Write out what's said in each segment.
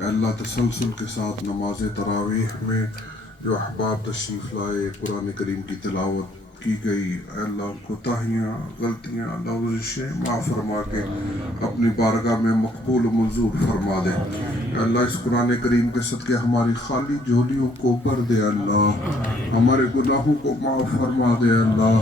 اے اللہ تسلسل کے ساتھ نماز تراویح میں جو احباب تشریف لائے قرآن کریم کی تلاوت کی گئی، اے اللہ کوتاہیاں غلطیاں لغزشیں معاف فرما کے اپنی بارگاہ میں مقبول و منظور فرما دے۔ اے اللہ اس قرآن کریم کے صدقے ہماری خالی جھولیوں کو بھر دے اللہ، ہمارے گناہوں کو معاف فرما دے اللہ،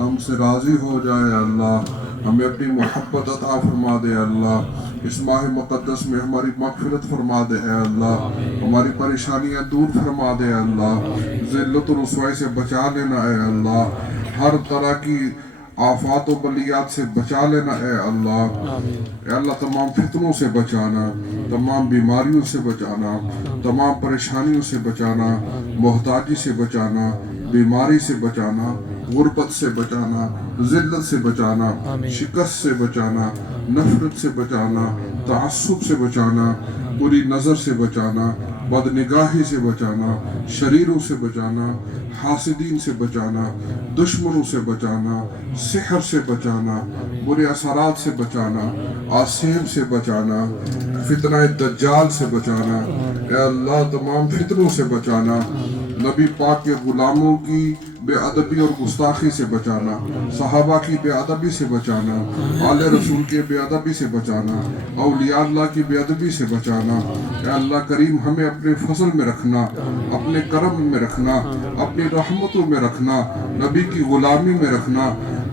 ہم سے راضی ہو جائے اللہ، ہمیں اپنی محبت عطا فرما دے اللہ، اس ماہ مقدس میں ہماری مغفرت فرما دے اے اللہ، ہماری پریشانیاں دور فرما دے اے اللہ، ذلت و رسوائی سے بچا لینا اے اللہ، ہر طرح کی آفات و بلیات سے بچا لینا اے اللہ، اے اللہ تمام فتنوں سے بچانا، تمام بیماریوں سے بچانا، تمام پریشانیوں سے بچانا، محتاجی سے بچانا، بیماری سے بچانا، غربت سے بچانا، ذلت سے بچانا، شکست سے بچانا، نفرت سے بچانا، تعصب سے بچانا، بری نظر سے بچانا، بدنگاہی سے بچانا، شریروں سے بچانا، حاسدین سے بچانا، دشمنوں سے بچانا، سحر سے بچانا، برے اثرات سے بچانا، آسیب سے بچانا، فتنہ دجال سے بچانا، اے اللہ تمام فتنوں سے بچانا، نبی پاک کے غلاموں کی بے ادبی اور گستاخی سے بچانا، صحابہ کی بے ادبی سے بچانا، آل رسول کے بے ادبی سے بچانا، اولیاء اللہ کی بے ادبی سے بچانا، اے اللہ کریم ہمیں اپنے فضل میں رکھنا، اپنے کرم میں رکھنا، اپنی رحمتوں میں رکھنا، نبی کی غلامی میں رکھنا،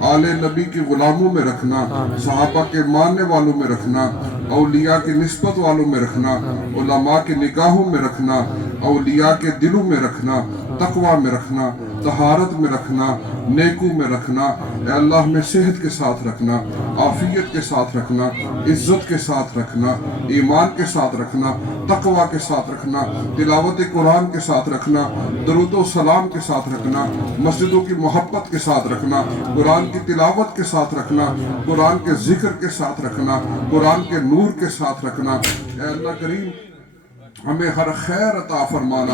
آل نبی کی غلاموں میں رکھنا، صحابہ کے ماننے والوں میں رکھنا، اولیاء کی نسبت والوں میں رکھنا، علماء کی نگاہوں میں رکھنا، اولیاء کے دلوں میں رکھنا، تقوی میں رکھنا، طہارت میں رکھنا، نیکوں میں رکھنا، اے اللہ ہمیں صحت کے ساتھ رکھنا، عافیت کے ساتھ رکھنا، عزت کے ساتھ رکھنا، ایمان کے ساتھ رکھنا، تقوی کے ساتھ رکھنا، تلاوت قرآن کے ساتھ رکھنا، درود و سلام کے ساتھ رکھنا، مسجدوں کی محبت کے ساتھ رکھنا، قرآن کی تلاوت کے ساتھ رکھنا، قرآن کے ذکر کے ساتھ رکھنا، قرآن کے نور کے ساتھ رکھنا، اے اللہ کریم ہمیں ہر خیر عطا فرمانا،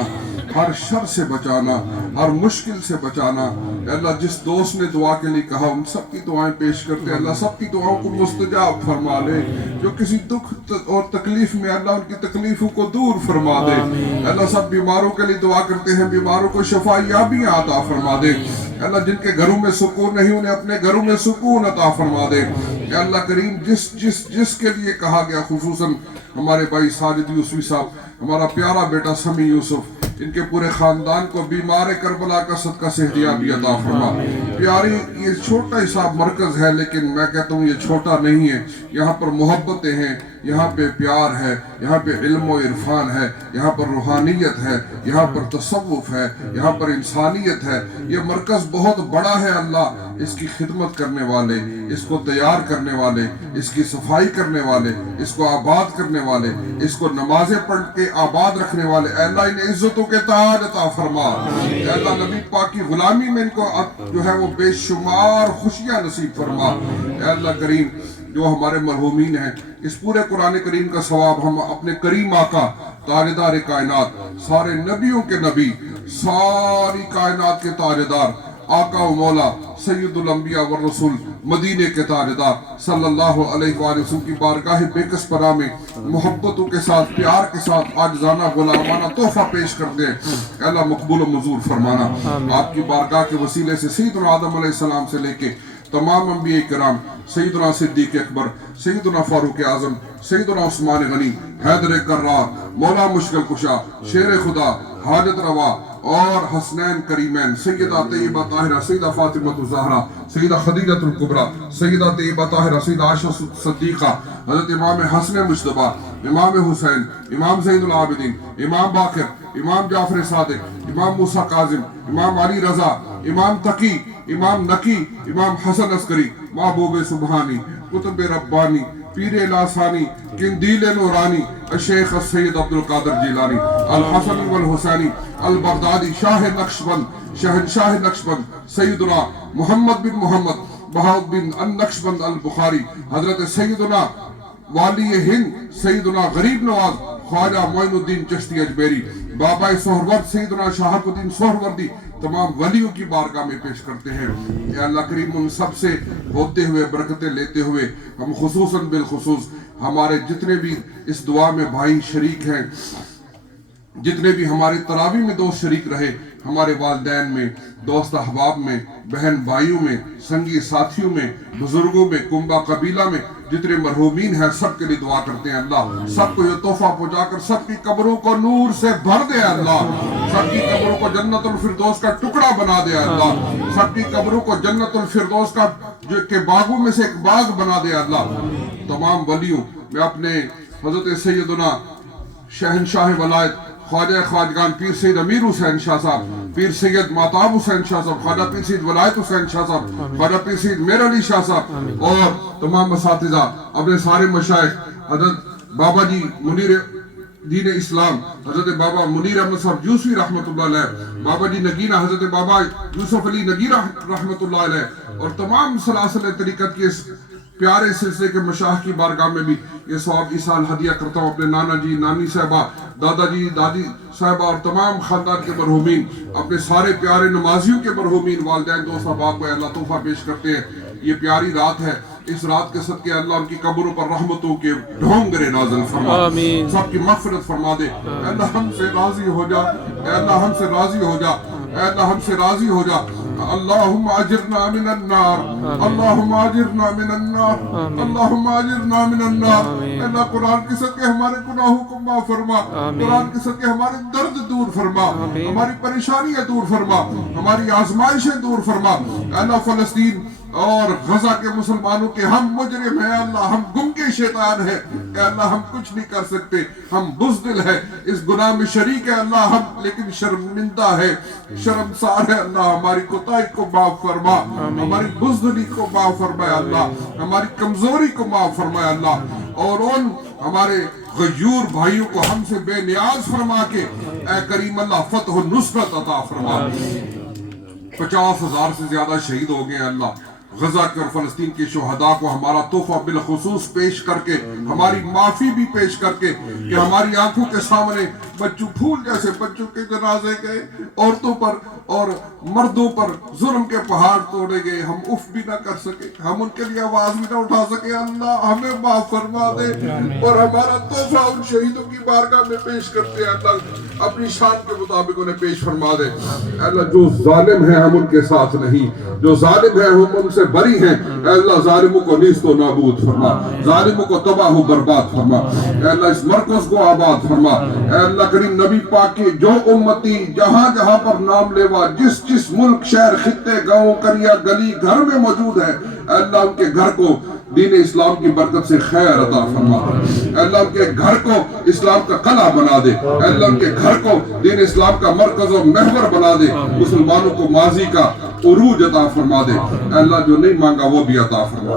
ہر شر سے بچانا، ہر مشکل سے بچانا، اے اللہ جس دوست نے دعا کے لیے کہا ان سب کی دعائیں پیش کرتے ہیں، اللہ سب کی دعاؤں کو مستجاب فرما لے، جو کسی دکھ اور تکلیف میں اللہ ان کی تکلیفوں کو دور فرما دے، اے اللہ سب بیماروں کے لیے دعا کرتے ہیں، بیماروں کو شفا یابیاں عطا فرما دے، اے اللہ جن کے گھروں میں سکون نہیں انہیں اپنے گھروں میں سکون عطا فرما دے، اے اللہ کریم جس کے لیے کہا گیا، خصوصاً ہمارے بھائی ساجد یوسفی صاحب، ہمارا پیارا بیٹا سمی یوسف، ان کے پورے خاندان کو بیمار کربلا کا صدقہ صحتیابی عطا فرما۔ پیاری یہ چھوٹا ہی سا مرکز ہے، لیکن میں کہتا ہوں یہ چھوٹا نہیں ہے، یہاں پر محبتیں ہیں، یہاں پہ پیار ہے، یہاں پہ علم و عرفان ہے، یہاں پر روحانیت ہے، یہاں پر تصوف ہے، یہاں پر انسانیت ہے، یہ مرکز بہت بڑا ہے اللہ، اس کی خدمت کرنے والے، اس کو تیار کرنے والے، اس کی صفائی کرنے والے، اس کو آباد کرنے والے، اس کو نمازیں پڑھ کے آباد رکھنے والے، اے اللہ انہیں عزتوں کے تاج عطا فرما، اے اللہ نبی پاک کی غلامی میں ان کو جو ہے وہ بے شمار خوشیاں نصیب فرما، اے اللہ کریم جو ہمارے مرحومین ہیں، اس پورے قرآن کریم کا ثواب ہم اپنے کریم آقا تاجدار کائنات، سارے نبیوں کے نبی، ساری کائنات کے تاجدار، آقا و مولا سید الانبیاء والرسول، مدینے کے تاجدار صلی اللہ علیہ وآلہ وسلم کی بارگاہ بیکس پناہ میں محبتوں کے ساتھ، پیار کے ساتھ عاجزانہ غلامانہ تحفہ پیش کرتے ہیں، اے اللہ مقبول و منظور فرمانا، آپ کی بارگاہ کے وسیلے سے سیدنا آدم علیہ السلام سے لے کے تمام انبیاء کرام، سیدنا صدیق اکبر، سیدنا فاروق اعظم، سیدنا عثمان غنی، حیدر کرار، مولا مشکل کشا، شیر خدا، حاجت روا اور حسنین کریمین، سیدہ طیبہ طاہرہ، سیدہ فاطمہ الزہرا، سیدہ خدیجہ الکبریٰ، سیدہ طیبہ طاہرہ، سیدہ عائشہ صدیقہ، حضرت امام حسن مجتبیٰ، امام حسین، امام زین العابدین، امام باقر، امام جعفر صادق، امام موسیٰ کاظم، امام علی رضا، امام تقی، امام نقی، امام حسن عسکری، محبوب سبحانی، قطب ربانی، پیر الاسانی، قندیل نورانی، الشیخ السید عبدالقادر جیلانی، الحسن والحسینی، البغدادی، شاہ نقشبند، شہنشاہ نقشبند، سیدنا محمد بن محمد بہاؤالدین النقشبند البخاری، حضرت سیدنا والی ہند، سیدنا غریب نواز خواجہ معین الدین چشتی اجمیری، بابا سہرورد سیدنا شہاب الدین سہروردی تمام ولیوں کی بارگاہ میں پیش کرتے ہیں۔ اے اللہ کریم ان سب سے ہوتے ہوئے برکتیں لیتے ہوئے ہم خصوصاً بالخصوص ہمارے جتنے بھی اس دعا میں بھائی شریک ہیں، جتنے بھی ہمارے تراویح میں دوست شریک رہے، ہمارے والدین میں، دوست احباب میں، بہن بھائیوں میں، سنگی ساتھیوں میں، بزرگوں میں، کنبہ قبیلہ میں جتنے مرحومین ہیں سب کے لیے دعا کرتے ہیں اللہ سب کو یہ تحفہ پہنچا کر سب کی قبروں کو نور سے بھر دے اللہ، سب کی قبروں کو جنت الفردوس کا ٹکڑا بنا دے اللہ، سب کی قبروں کو جنت الفردوس کا جو کہ باغوں میں سے ایک باغ بنا دے اللہ۔ تمام ولیوں میں اپنے حضرت سیدنا شہنشاہ ولایت خواجہ خواجگان پیر سید امیر حسین شاہ صاحب، پیر سید ماتاب حسین شاہ صاحب، خواجہ پیر سید ولایت حسین شاہ صاحب، خواجہ پیر سید میر علی شاہ صاحب اور تمام اساتذہ، اپنے سارے مشائخ، حضرت بابا جی منیر دین اسلام حضرت بابا منیر احمد صاحب یوسفی رحمت اللہ علیہ، بابا جی نگینہ حضرت بابا یوسف علی نگینہ رحمت اللہ علیہ، اور تمام سلاسل طریقت کے اس پیارے سلسلے کے مشاہخ کی بارگاہ میں بھی یہ ثواب اس سال ہدیہ کرتا ہوں اپنے نانا جی، نانی صاحبہ، دادا جی، دادی صاحبہ اور تمام خاندان کے مرحومین، اپنے سارے پیارے نمازیوں کے مرحومین، والدین، دوست احباب کو اللہ تحفہ پیش کرتے ہیں۔ یہ پیاری رات ہے، اس رات کے صدقے اللہ ان کی قبروں پر رحمتوں کے ڈھونگرے نازل فرما، سب کی مغفرت فرما دے۔ اے اللہ ہم سے راضی ہو جا، اے اللہ ہم سے راضی ہو جا، اے اللہ ہم سے راضی ہو جا۔ اللہم اجرنا من النار، اللہم اجرنا من النار، اللہم اجرنا من النار۔ اے اللہ قرآن کے صدقے ہمارے گناہوں کو معاف فرما، قرآن کے صدقے ہمارے درد دور فرما، ہماری پریشانیاں دور فرما، ہماری آزمائشیں دور فرما۔ اے اللہ فلسطین اور غزہ کے مسلمانوں کے ہم مجرم ہیں اللہ، ہم گنگے شیطان ہیں، اے اللہ ہم کچھ نہیں کر سکتے، ہم بزدل ہیں، اس گناہ میں شریک ہے اللہ ہم، لیکن شرمندہ ہے، شرمسار ہے اللہ، ہماری کوتاہی کو معاف فرما، ہماری بزدلی کو معاف فرمائے اللہ، ہماری کمزوری کو معاف فرمائے اللہ، اور ان ہمارے غیور بھائیوں کو ہم سے بے نیاز فرما کے اے کریم اللہ فتح و نصرت عطا فرما۔ 50,000 سے زیادہ شہید ہو گئے اللہ، غزہ کے اور فلسطین کے شہداء کو ہمارا تحفہ بالخصوص پیش کر کے، ہماری معافی بھی پیش کر کے، کہ ہماری آنکھوں کے سامنے بچوں پھول جیسے بچوں کے جنازے گئے، عورتوں پر اور مردوں پر ظلم کے پہاڑ توڑے گئے، ہم اف بھی نہ کر سکے، ہم ان کے لیے آواز بھی نہ اٹھا سکے، اللہ ہمیں معاف فرما دے، اور ہمارا تحفہ ان شہیدوں کی بارگاہ میں پیش کرتے ہیں اللہ، اپنی شان کے مطابق انہیں پیش فرما دے۔ اللہ جو ظالم ہیں ہم ان کے ساتھ نہیں، جو ظالم ہیں ہم ان سے بری ہیں، اے اللہ ظالموں کو نیست و نابود فرما، ظالموں کو تباہ و برباد فرما، اے اللہ اس مرکز کو آباد فرما، اے اللہ کریم نبی پاک کے جو امتی جہاں جہاں پر نام لیوا، جس جس ملک شہر خطے گاؤں قریہ گلی گھر میں موجود ہے، اے اللہ ان کے گھر کو دین اسلام کی برکت سے خیر عطا فرما، اے اللہ ان کے گھر کو اسلام کا قلعہ بنا دے، اے اللہ ان کے گھر کو دین اسلام کا مرکز و محور بنا دے، مسلمانوں کو ماضی کا عروج عطا فرما دے، اے اللہ جو نہیں مانگا وہ بھی عطا فرما۔